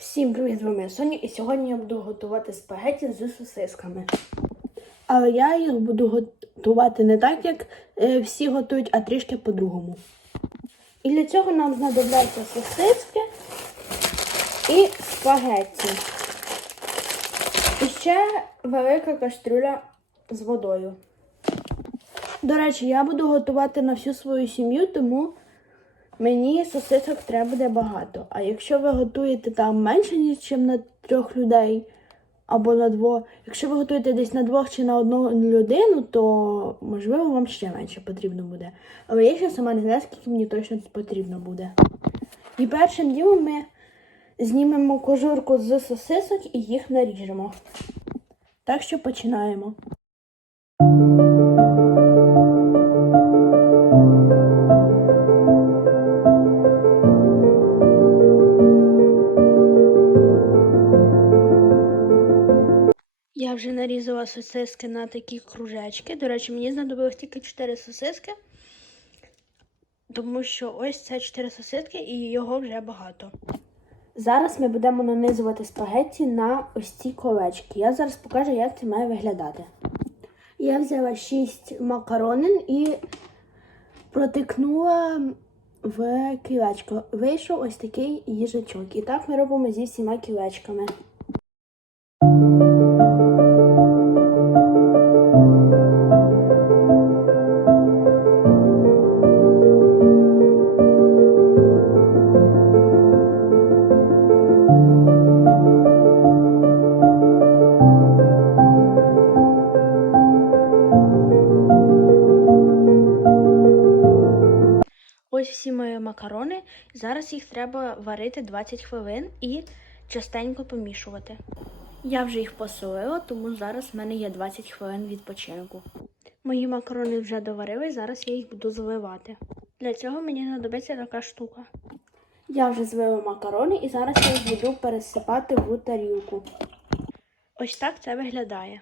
Всім привіт, з вами Соня, і сьогодні я буду готувати спагетті з сосисками. Але я їх буду готувати не так, як е, всі готують, а трішки по-другому. І для цього нам знадобляться сосиски і спагетті. І ще велика кастрюля з водою. До речі, я буду готувати на всю свою сім'ю, тому мені сосисок треба буде багато. А якщо ви готуєте там менше, ніж на трьох людей або на двох, якщо ви готуєте десь на двох чи на одну людину, то можливо вам ще менше потрібно буде. Але я ще сама не знаю, скільки мені точно потрібно буде. І першим ділом ми знімемо кожурку з сосисок і їх наріжемо. Так що починаємо. Я вже нарізала сосиски на такі кружечки. До речі, мені знадобилось тільки 4 сосиски, тому що ось це 4 сосиски і його вже багато. Зараз ми будемо нанизувати спагетті на ось ці колечки. Я зараз покажу, як це має виглядати. Я взяла 6 макаронин і протикнула в кілечко. Вийшов ось такий їжачок. І так ми робимо зі всіма кілечками. Ось всі мої макарони. Зараз їх треба варити 20 хвилин і частенько помішувати. Я вже їх посолила, тому зараз в мене є 20 хвилин відпочинку. Мої макарони вже доварили, зараз я їх буду заливати. Для цього мені знадобиться така штука. Я вже злила макарони і зараз я їх буду пересипати в тарілку. Ось так це виглядає.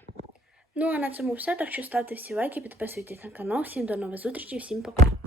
Ну а на цьому все. Так що ставте всі лайки, підписуйтесь на канал. Всім до нових зустрічей, всім пока.